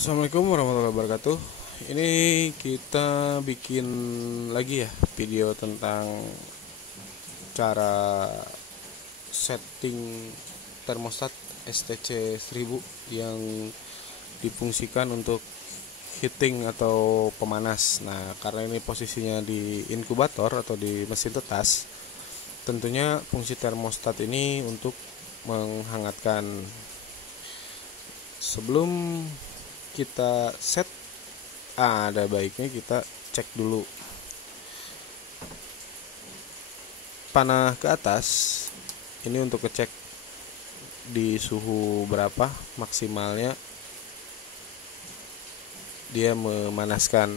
Assalamualaikum warahmatullahi wabarakatuh. Ini kita bikin lagi ya video tentang cara setting termostat STC 1000 yang difungsikan untuk heating atau pemanas. Nah, karena ini posisinya di inkubator atau di mesin tetas, tentunya fungsi termostat ini untuk menghangatkan. Sebelum kita set, ada baiknya kita cek dulu panah ke atas. Ini untuk ngecek di suhu berapa maksimalnya dia memanaskan.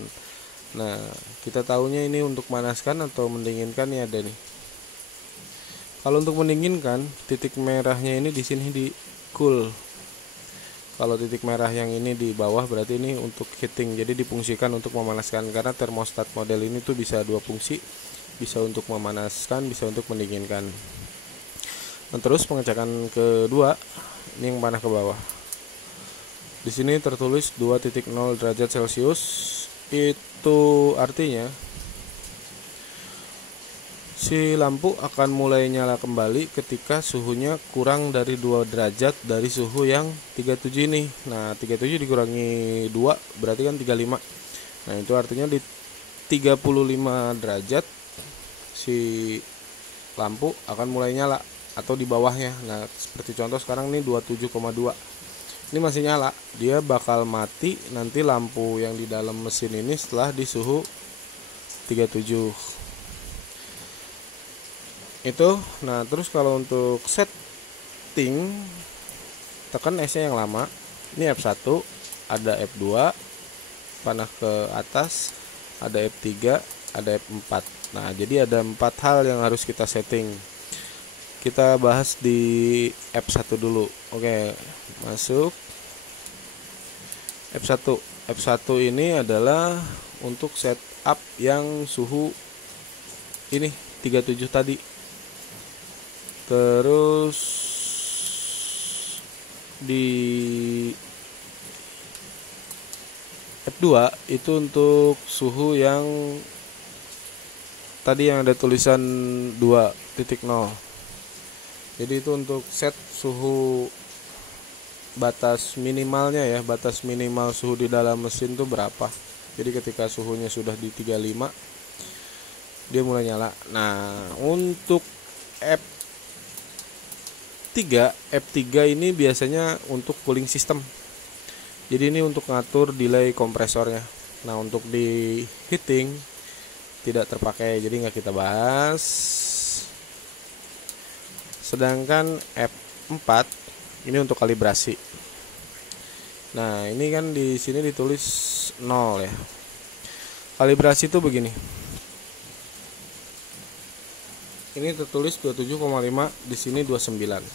Nah, kita tahunya ini untuk manaskan atau mendinginkan ya ada nih. Kalau untuk mendinginkan, titik merahnya ini di sini di cool. Kalau titik merah yang ini di bawah berarti ini untuk heating, jadi difungsikan untuk memanaskan. Karena termostat model ini tuh bisa dua fungsi, bisa untuk memanaskan, bisa untuk mendinginkan. Dan terus pengecekan kedua, ini yang panah ke bawah. Di sini tertulis 2.0 derajat Celcius, itu artinya si lampu akan mulai nyala kembali ketika suhunya kurang dari 2 derajat dari suhu yang 37 ini. Nah, 37 dikurangi 2 berarti kan 35. Nah, itu artinya di 35 derajat si lampu akan mulai nyala atau di bawahnya. Nah, seperti contoh sekarang ini 27,2. Ini masih nyala. Dia bakal mati nanti lampu yang di dalam mesin ini setelah di suhu 37 itu. Nah, terus kalau untuk setting, tekan S-nya yang lama. Ini F1, ada F2, panah ke atas, ada F3, ada F4. Nah, jadi ada 4 hal yang harus kita setting. Kita bahas di F1 dulu. Oke, masuk F1. F1 ini adalah untuk setup yang suhu ini 37 tadi. Terus di F2 itu untuk suhu yang tadi yang ada tulisan 2.0. Jadi itu untuk set suhu batas minimalnya ya, batas minimal suhu di dalam mesin itu berapa. Jadi ketika suhunya sudah di 35 dia mulai nyala. Nah, untuk F3 ini biasanya untuk cooling system. Jadi ini untuk ngatur delay kompresornya. Nah, untuk di heating tidak terpakai, jadi nggak kita bahas. Sedangkan F4 ini untuk kalibrasi. Nah, ini kan di sini ditulis 0 ya. Kalibrasi itu begini. Ini tertulis 27,5, di sini 29.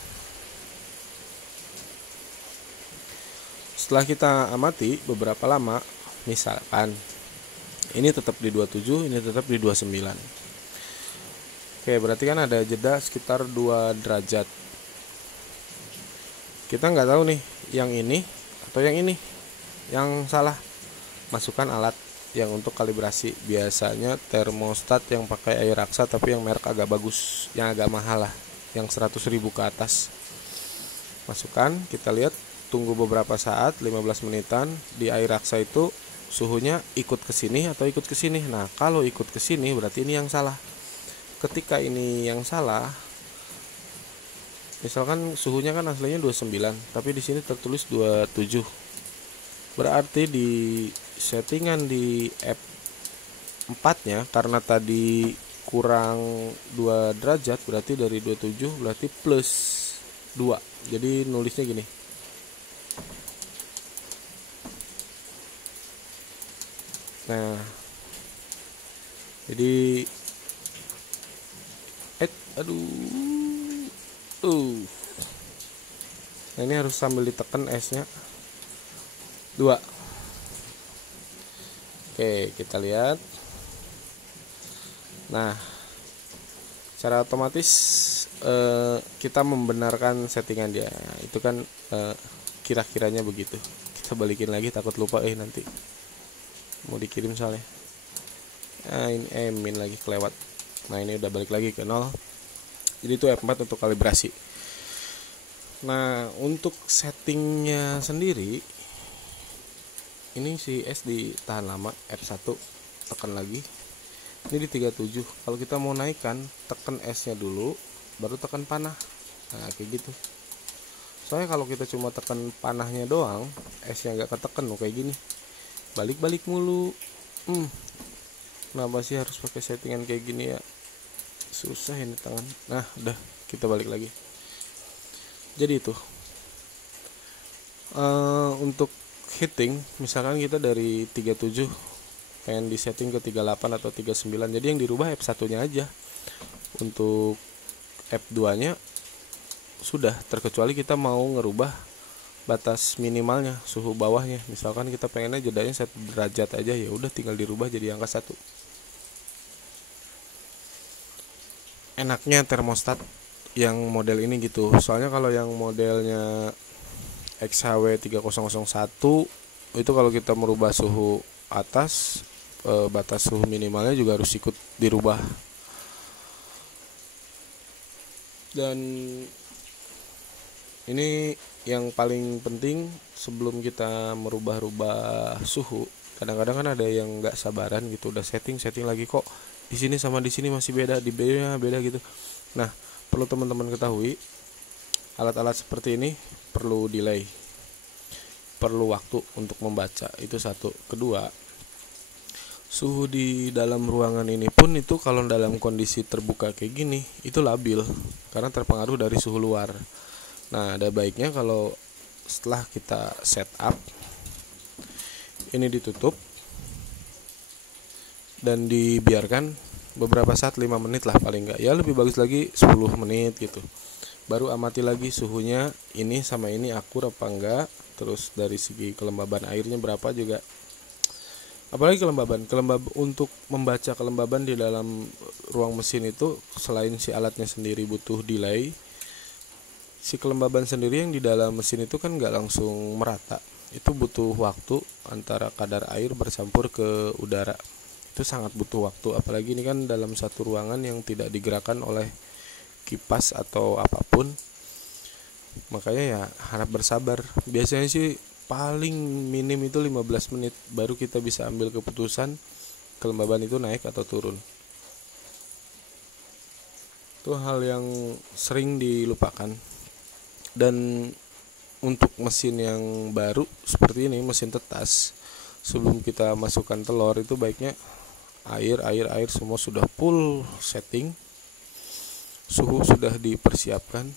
Setelah kita amati beberapa lama, misalkan ini tetap di 27, ini tetap di 29. Oke, berarti kan ada jeda sekitar 2 derajat. Kita nggak tahu nih yang ini atau yang ini yang salah. Masukkan alat yang untuk kalibrasi, biasanya termostat yang pakai air raksa tapi yang merek agak bagus, yang agak mahal lah, yang 100.000 ke atas. Masukkan, kita lihat, tunggu beberapa saat, 15 menitan. Di air raksa itu suhunya ikut ke sini atau ikut ke sini. Nah, kalau ikut ke sini berarti ini yang salah. Ketika ini yang salah, misalkan suhunya kan aslinya 29, tapi di sini tertulis 27. Berarti di settingan di F4-nya karena tadi kurang 2 derajat, berarti dari 27 berarti plus 2. Jadi nulisnya gini. Nah, jadi nah, ini harus sambil ditekan S-nya 2. Oke, kita lihat. Nah, secara otomatis kita membenarkan settingan dia. Itu kan kira-kiranya begitu. saya balikin lagi, takut lupa nanti mau dikirim soalnya. Ini min lagi kelewat. Nah ini udah balik lagi ke 0. Jadi itu F4 untuk kalibrasi. Nah untuk settingnya sendiri, ini si S ditahan lama, F1 tekan lagi. Ini di 37. Kalau kita mau naikkan, tekan S nya dulu, baru tekan panah. Nah kayak gitu. Soalnya kalau kita cuma tekan panahnya doang, S nya nggak ketekan kayak gini, balik-balik mulu. Kenapa sih harus pakai settingan kayak gini ya, susah ini tangan. Nah udah, kita balik lagi. Jadi itu untuk heating, misalkan kita dari 37 pengen disetting ke 38 atau 39, jadi yang dirubah F1 nya aja. Untuk F2 nya sudah, terkecuali kita mau ngerubah batas minimalnya, suhu bawahnya. Misalkan kita pengennya jedanya 1 derajat aja, ya udah tinggal dirubah jadi angka 1. Enaknya termostat yang model ini gitu. Soalnya kalau yang modelnya XHW 3001 itu kalau kita merubah suhu atas, batas suhu minimalnya juga harus ikut dirubah. Dan ini yang paling penting sebelum kita merubah-rubah suhu. Kadang-kadang kan ada yang nggak sabaran gitu, udah setting lagi kok di sini sama di sini masih beda, di beda gitu. Nah, perlu teman-teman ketahui, alat-alat seperti ini perlu delay, perlu waktu untuk membaca. Itu satu. Kedua, suhu di dalam ruangan ini pun itu kalau dalam kondisi terbuka kayak gini itu labil karena terpengaruh dari suhu luar. Nah, ada baiknya kalau setelah kita setup ini ditutup dan dibiarkan beberapa saat, 5 menit lah paling enggak. Ya lebih bagus lagi 10 menit gitu. Baru amati lagi suhunya ini sama ini akur apa enggak, terus dari segi kelembaban airnya berapa juga. Apalagi kelembaban untuk membaca kelembaban di dalam ruang mesin itu, selain si alatnya sendiri butuh delay, si kelembaban sendiri yang di dalam mesin itu kan nggak langsung merata. Itu butuh waktu antara kadar air bercampur ke udara. Itu sangat butuh waktu, apalagi ini kan dalam satu ruangan yang tidak digerakkan oleh kipas atau apapun. Makanya ya harap bersabar. Biasanya sih paling minim itu 15 menit baru kita bisa ambil keputusan kelembaban itu naik atau turun. Itu hal yang sering dilupakan. Dan untuk mesin yang baru seperti ini, mesin tetas, sebelum kita masukkan telur itu baiknya air semua sudah full setting, suhu sudah dipersiapkan,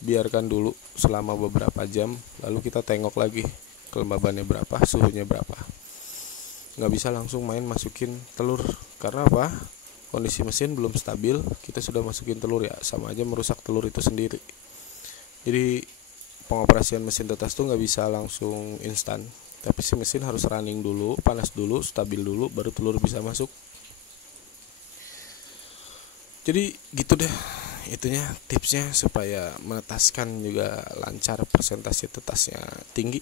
biarkan dulu selama beberapa jam, lalu kita tengok lagi kelembabannya berapa, suhunya berapa. Nggak bisa langsung main masukin telur, karena apa? Kondisi mesin belum stabil, kita sudah masukin telur ya sama aja merusak telur itu sendiri. Jadi pengoperasian mesin tetas tuh nggak bisa langsung instan, tapi si mesin harus running dulu, panas dulu, stabil dulu, baru telur bisa masuk. Jadi gitu deh, itunya tipsnya supaya menetaskan juga lancar, persentase tetasnya tinggi.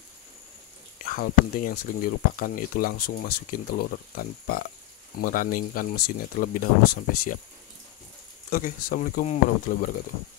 Hal penting yang sering dilupakan itu langsung masukin telur tanpa merunningkan mesinnya terlebih dahulu sampai siap. Oke, assalamualaikum warahmatullahi wabarakatuh.